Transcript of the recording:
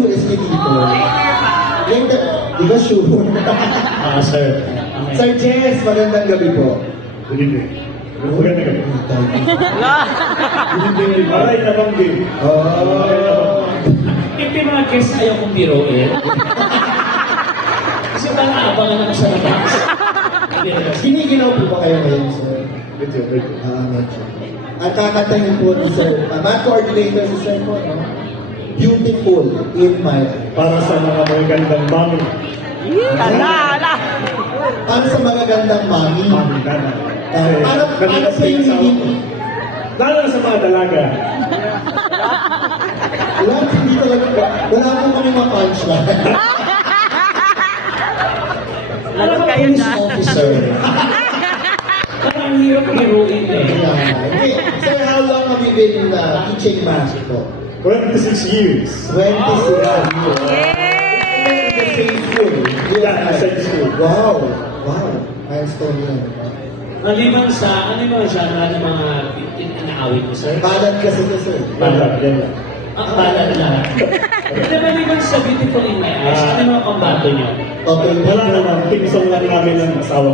US ka dito? Later, di ba sure? Sir. Sir Jess, magandang gabi po. Good evening. Magandang gabi. Good evening. Aray na bang din? Ito yung mga guests ayaw kong biroin. Kasi parang abangan ako sa labas. Giniginaw po ba kayo ngayon, sir? Medyo. Medyo. Ang kakantahin po ni Sir, band coordinator si Sir po, no? Beautiful in my eyes. Para sa mga magagandang mami. Para sa mga gandang mami. Mami, nana. Para sa yung hindi. Lalo na sa mga dalaga. Hindi talaga. Wala po kami ma-punchline. Alam mo, Police officer. parang hirap biroin eh. Okay. Sir, how long have you been teaching math po? 26 years. 26 years. In the same school. Yeah, same school. Wow. Milestone yan. Maliban sa, ano yung mga genre ng mga inaawit mo, sir? Balad kasi ito, sir. Balad, yan lang. Akala lang. Hindi maliban sa Beautiful in My Eyes, ano yung mga pambato nyo? Okay. Wala naman, ting song lang namin ng asawa